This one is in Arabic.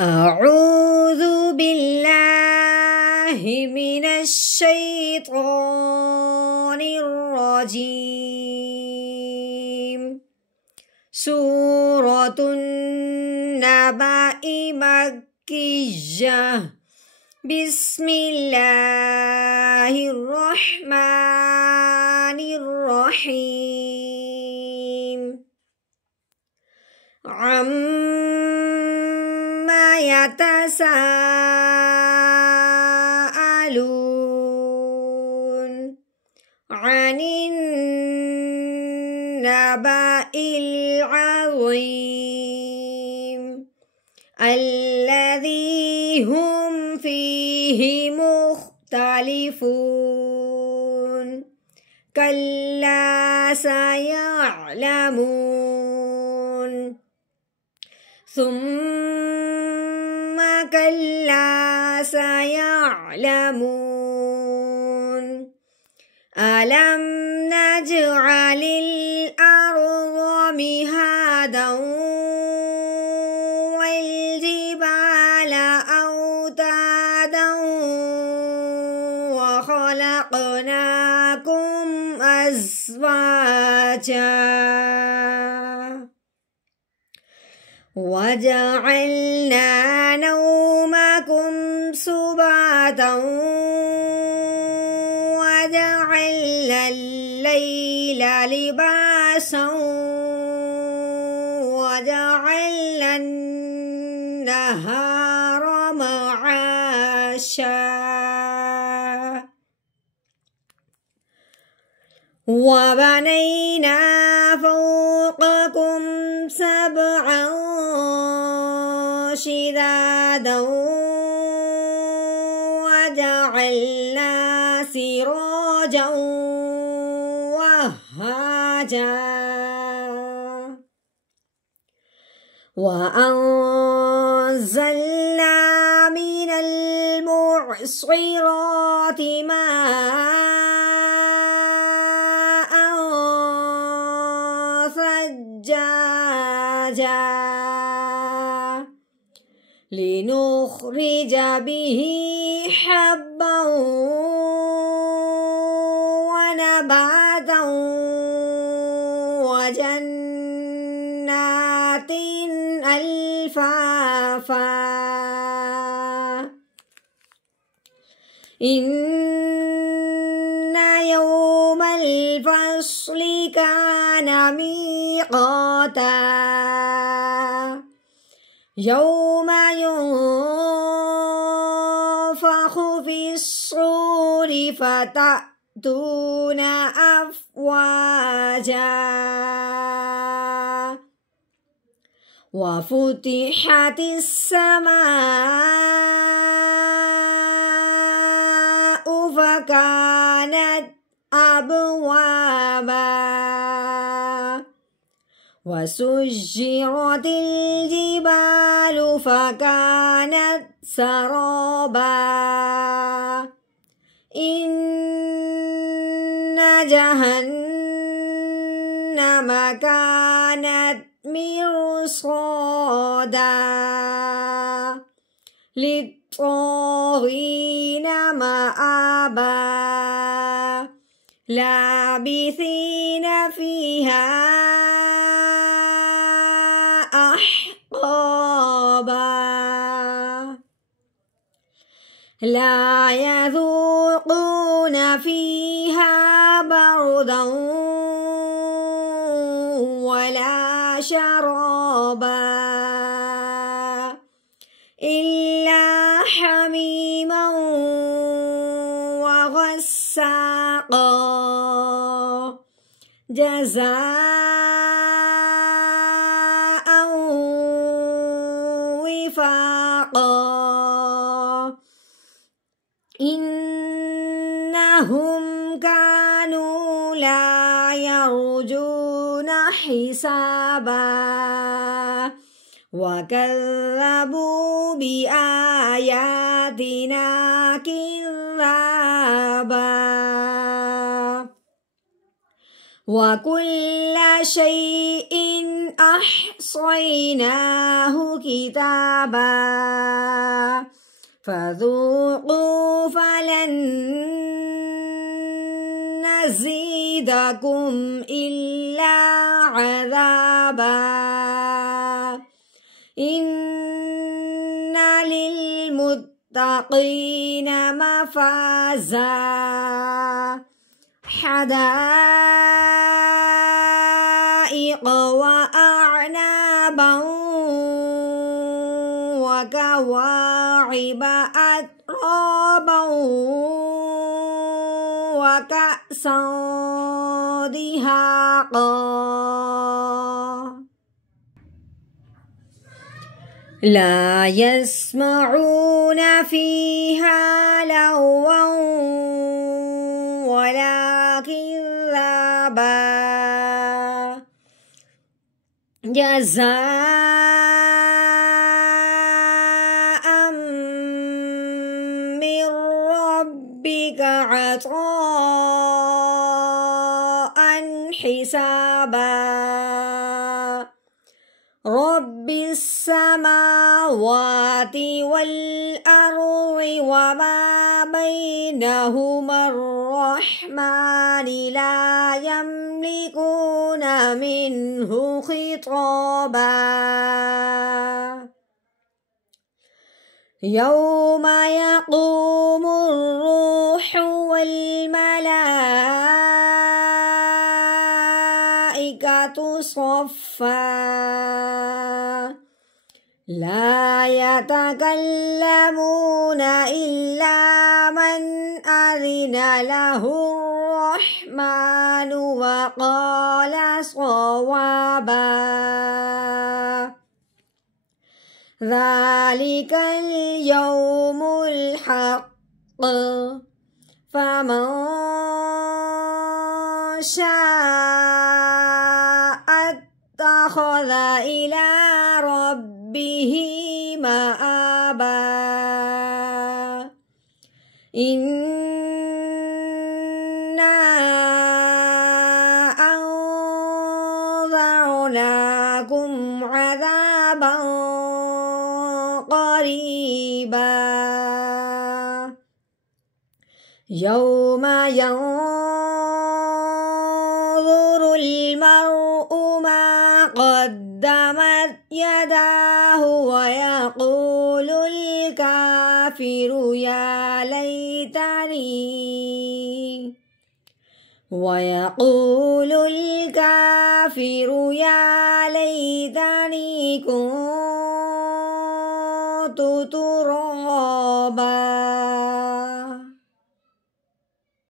أعوذ بالله من الشيطان الرجيم. سورة النبأ مكية. بسم الله الرحمن الرحيم. عما يتساءلون عن النبأ العظيم الذي هم فيه مختلفون. كلا سيعلمون ثم كلا سيعلمون. ألم نجعل الأرض مهادا والجبال أوتادا وخلقناكم أزواجا وجعلنا نومكم سباتا وجعلنا الليل لباسا وجعلنا النهار معاشا وبنينا فوقكم سبعا شدادا وجعلنا سراجا وهاجا وأنزلنا من المعصرات ماء ثجاجا لنخرج به حبا ونباتا وجنات ألفافا. إن يوم الفصل كان ميقاتا يوم ينفخ في الصور فتأتون أفواجا وفتحت السماء فكانت أبوابا وسجرت الجبال فكانت سرابا. إن جهنم كانت مرصادا للطاغين مآبا لابثين فيها أحقابا لا يذوقون فيها بردا ولا شرابا إلا حميما وغساقا جزاء وفاقا. إنهم كانوا لا يرجون حسابا وكذبوا بآياتنا كذابا وكل شيء أحصيناه كتابا فذوقوا فلن نزيدكم إلا عذابا إن للمتقين مفازا حدائق وأعنابا وكواعب أترابا وكأسا دهاقا لا يسمعون فيها لغوا ولا كذابا جزاء من ربك عطاء حسابا رب السماوات والأرض وما بينهما الرحمن لا يملكون منه خطابا يوم يقوم الروح والملائكة صفا لا يتكلمون إلا من أذن له الرحمن وقال صوابا ذلك اليوم الحق فمن شاء اتخذ إلى ربه مآبا إنا أنذرناكم عذابا قريبا يوم ينظر المرء ما قدمت يداه ويقول الكافر يا ليتني كنت ترابا